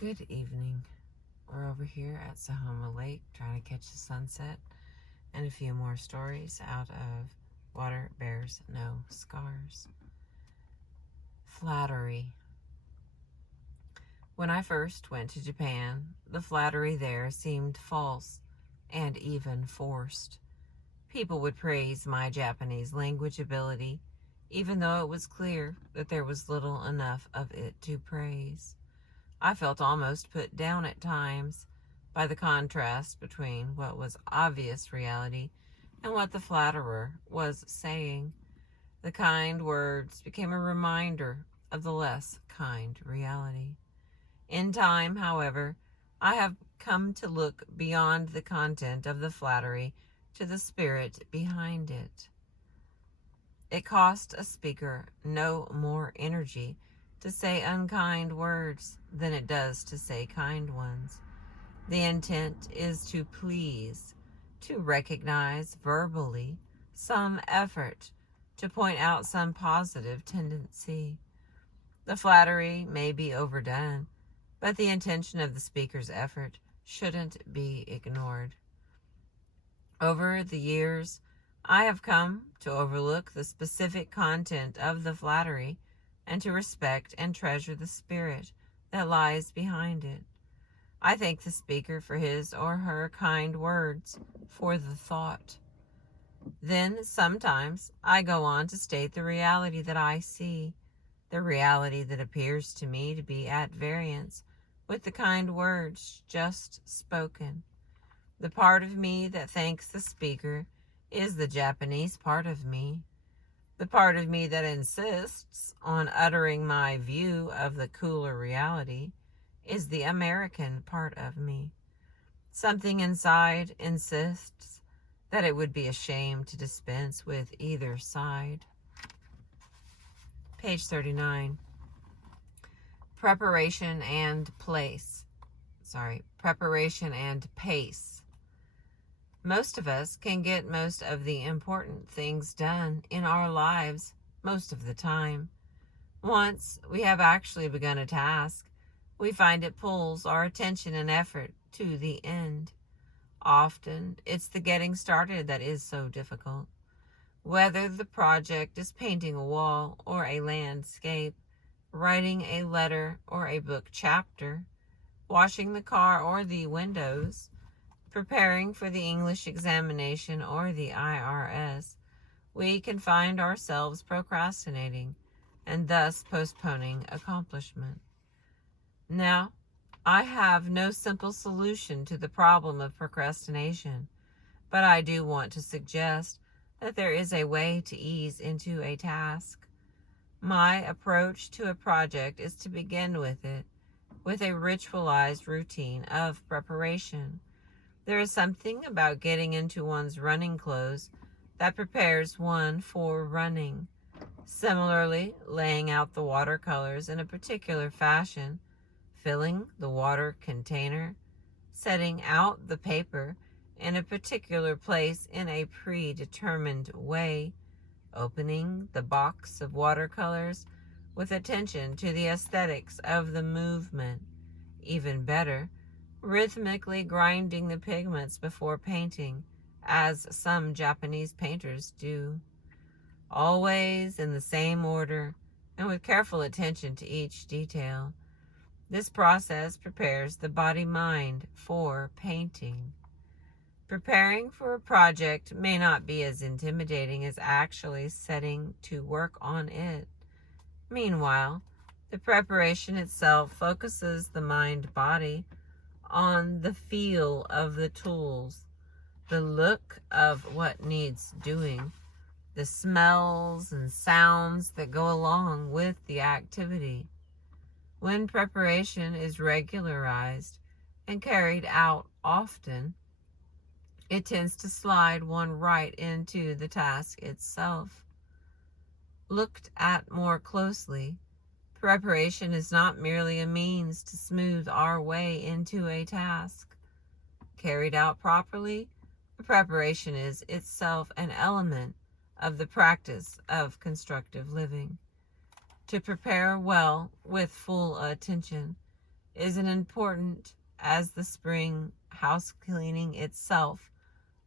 Good evening. We're over here at Sahoma Lake trying to catch the sunset and a few more stories out of Water Bears No Scars. Flattery. When I first went to Japan, the flattery there seemed false and even forced. People would praise my Japanese language ability, even though it was clear that there was little enough of it to praise. I felt almost put down at times by the contrast between what was obvious reality and what the flatterer was saying. The kind words became a reminder of the less kind reality. In time, however, I have come to look beyond the content of the flattery to the spirit behind it. It cost a speaker no more energy to say unkind words than it does to say kind ones. The intent is to please, to recognize verbally some effort, to point out some positive tendency. The flattery may be overdone, but the intention of the speaker's effort shouldn't be ignored. Over the years, I have come to overlook the specific content of the flattery and to respect and treasure the spirit that lies behind it. I thank the speaker for his or her kind words, for the thought. Then, sometimes, I go on to state the reality that I see, the reality that appears to me to be at variance with the kind words just spoken. The part of me that thanks the speaker is the Japanese part of me. The part of me that insists on uttering my view of the cooler reality is the American part of me. Something inside insists that it would be a shame to dispense with either side. Page 39. Preparation and pace. Most of us can get most of the important things done in our lives most of the time. Once we have actually begun a task, we find it pulls our attention and effort to the end. Often, it's the getting started that is so difficult. Whether the project is painting a wall or a landscape, writing a letter or a book chapter, washing the car or the windows, preparing for the English examination or the IRS, we can find ourselves procrastinating and thus postponing accomplishment. Now, I have no simple solution to the problem of procrastination, but I do want to suggest that there is a way to ease into a task. My approach to a project is to begin with it with a ritualized routine of preparation. There is something about getting into one's running clothes that prepares one for running. Similarly, laying out the watercolors in a particular fashion, filling the water container, setting out the paper in a particular place in a predetermined way, opening the box of watercolors with attention to the aesthetics of the movement. Even better, rhythmically grinding the pigments before painting, as some Japanese painters do. Always in the same order and with careful attention to each detail. This process prepares the body-mind for painting. Preparing for a project may not be as intimidating as actually setting to work on it. Meanwhile, the preparation itself focuses the mind-body on the feel of the tools, the look of what needs doing, the smells and sounds that go along with the activity. When preparation is regularized and carried out often, it tends to slide one right into the task itself. Looked at more closely, preparation is not merely a means to smooth our way into a task. Carried out properly, the preparation is itself an element of the practice of constructive living. To prepare well with full attention isn't important as the spring house cleaning itself,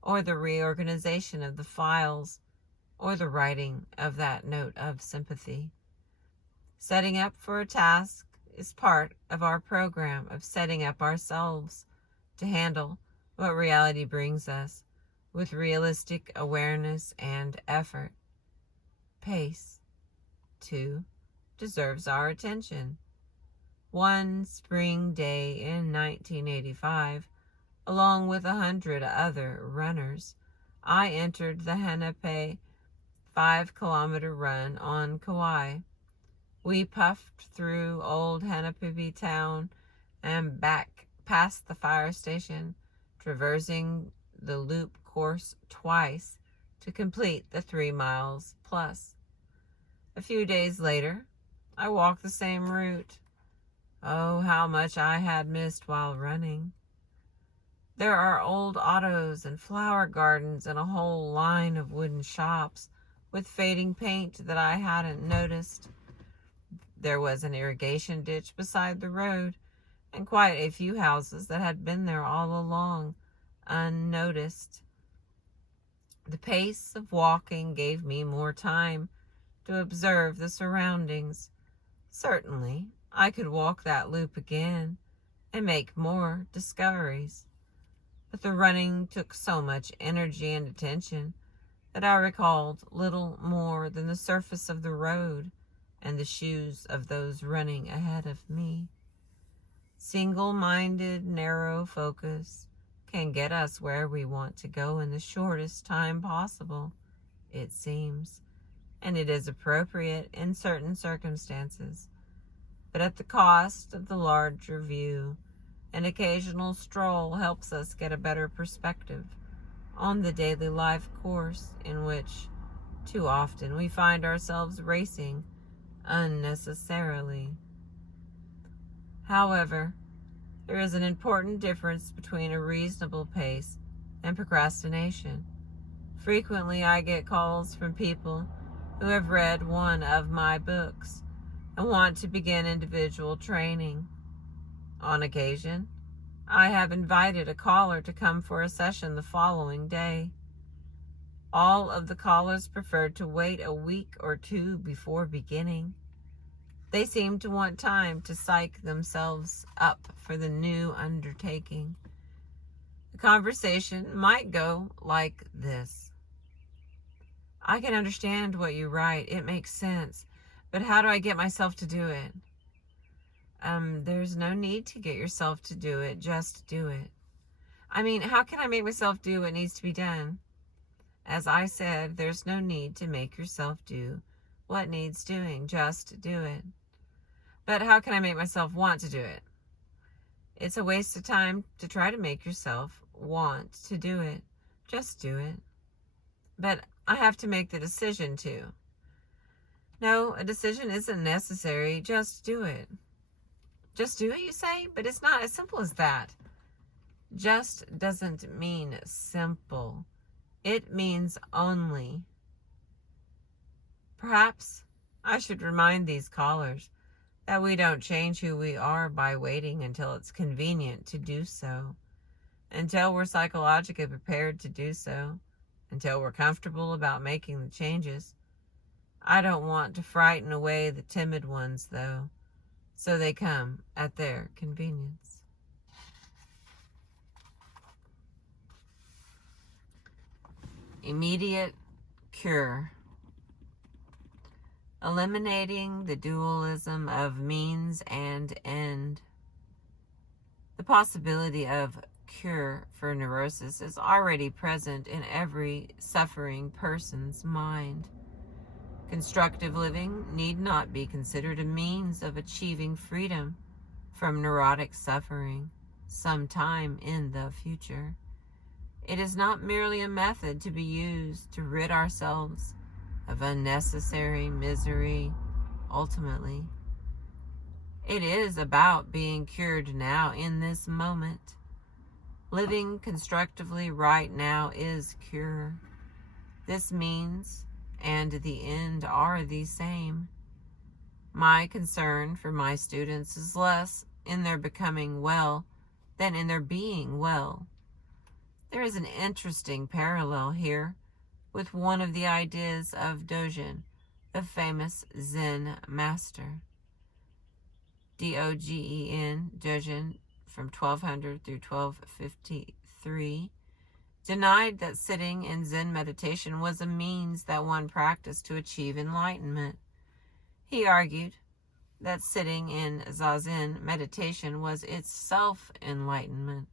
or the reorganization of the files, or the writing of that note of sympathy. Setting up for a task is part of our program of setting up ourselves to handle what reality brings us with realistic awareness and effort. Pace, too, deserves our attention. One spring day in 1985, along with 100 other runners, I entered the Hanape 5-kilometer run on Kauai. We puffed through old Hanape town and back past the fire station, traversing the loop course twice to complete the 3 miles plus. A few days later, I walked the same route. Oh, how much I had missed while running. There are old autos and flower gardens and a whole line of wooden shops with fading paint that I hadn't noticed. There was an irrigation ditch beside the road and quite a few houses that had been there all along, unnoticed. The pace of walking gave me more time to observe the surroundings. Certainly, I could walk that loop again and make more discoveries. But the running took so much energy and attention that I recalled little more than the surface of the road and the shoes of those running ahead of me. Single-minded, narrow focus can get us where we want to go in the shortest time possible, it seems, and it is appropriate in certain circumstances, but at the cost of the larger view. An occasional stroll helps us get a better perspective on the daily life course in which, too often, we find ourselves racing unnecessarily. However, there is an important difference between a reasonable pace and procrastination. Frequently, I get calls from people who have read one of my books and want to begin individual training. On occasion, I have invited a caller to come for a session the following day. All of the callers preferred to wait a week or two before beginning. They seem to want time to psych themselves up for the new undertaking. The conversation might go like this. I can understand what you write. It makes sense. But how do I get myself to do it? There's no need to get yourself to do it. Just do it. I mean, how can I make myself do what needs to be done? As I said, there's no need to make yourself do what needs doing. Just do it. But how can I make myself want to do it? It's a waste of time to try to make yourself want to do it. Just do it. But I have to make the decision to. No, a decision isn't necessary. Just do it. Just do it, you say? But it's not as simple as that. Just doesn't mean simple. It means only. Perhaps I should remind these callers that we don't change who we are by waiting until it's convenient to do so, until we're psychologically prepared to do so, until we're comfortable about making the changes. I don't want to frighten away the timid ones, though, so they come at their convenience. Immediate cure. Eliminating the dualism of means and end. The possibility of cure for neurosis is already present in every suffering person's mind. Constructive living need not be considered a means of achieving freedom from neurotic suffering sometime in the future. It is not merely a method to be used to rid ourselves of unnecessary misery ultimately. It is about being cured now in this moment. Living constructively right now is cure. This means and the end are the same. My concern for my students is less in their becoming well than in their being well. There is an interesting parallel here with one of the ideas of Dogen, the famous Zen master. Dogen, Dogen, from 1200 through 1253, denied that sitting in Zen meditation was a means that one practiced to achieve enlightenment. He argued that sitting in Zazen meditation was itself enlightenment.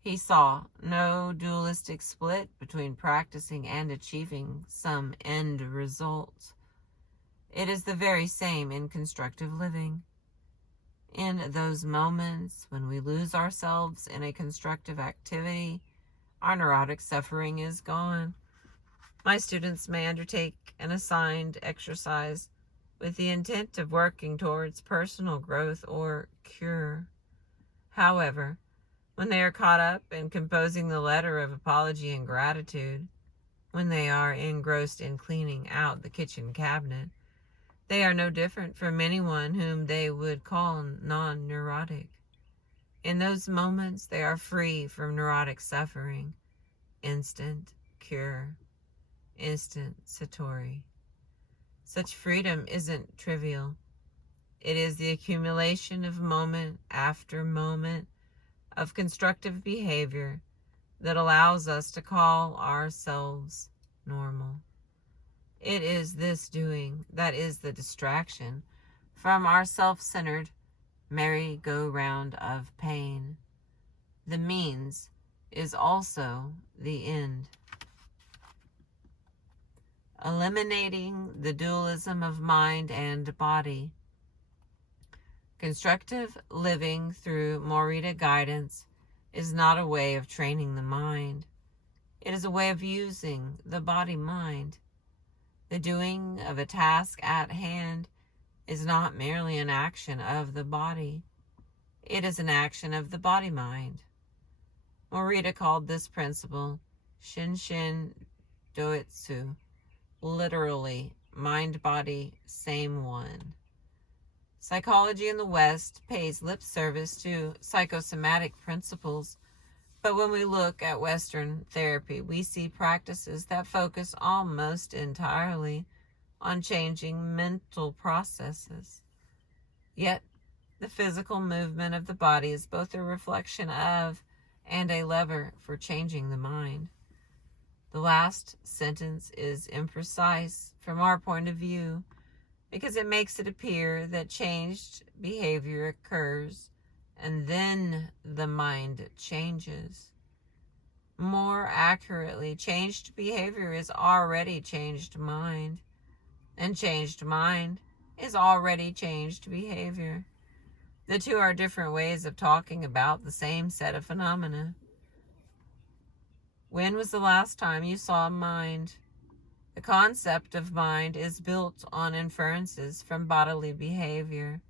He saw no dualistic split between practicing and achieving some end result. It is the very same in constructive living. In those moments when we lose ourselves in a constructive activity, our neurotic suffering is gone. My students may undertake an assigned exercise with the intent of working towards personal growth or cure. However, when they are caught up in composing the letter of apology and gratitude, when they are engrossed in cleaning out the kitchen cabinet, they are no different from anyone whom they would call non-neurotic. In those moments, they are free from neurotic suffering. Instant cure. Instant satori. Such freedom isn't trivial. It is the accumulation of moment after moment of constructive behavior that allows us to call ourselves normal. It is this doing that is the distraction from our self-centered merry-go-round of pain. The means is also the end. Eliminating the dualism of mind and body. Constructive living through Morita guidance is not a way of training the mind. It is a way of using the body-mind. The doing of a task at hand is not merely an action of the body. It is an action of the body-mind. Morita called this principle Shinshin Doitsu, literally, mind-body, same one. Psychology in the West pays lip service to psychosomatic principles, but when we look at Western therapy, we see practices that focus almost entirely on changing mental processes. Yet, the physical movement of the body is both a reflection of and a lever for changing the mind. The last sentence is imprecise from our point of view, because it makes it appear that changed behavior occurs and then the mind changes. More accurately, changed behavior is already changed mind, and changed mind is already changed behavior. The two are different ways of talking about the same set of phenomena. When was the last time you saw mind? The concept of mind is built on inferences from bodily behavior.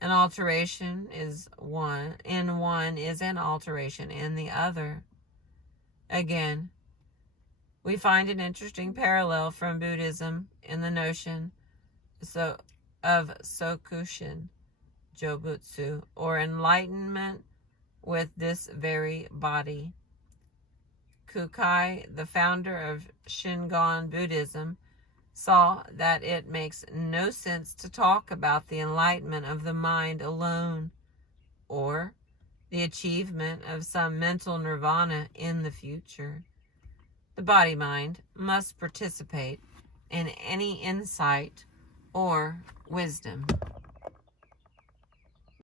An alteration is one is an alteration in the other. Again, we find an interesting parallel from Buddhism in the notion of Sokushin Jobutsu, or enlightenment with this very body. Kukai, the founder of Shingon Buddhism, saw that it makes no sense to talk about the enlightenment of the mind alone, or the achievement of some mental nirvana in the future. The body-mind must participate in any insight or wisdom.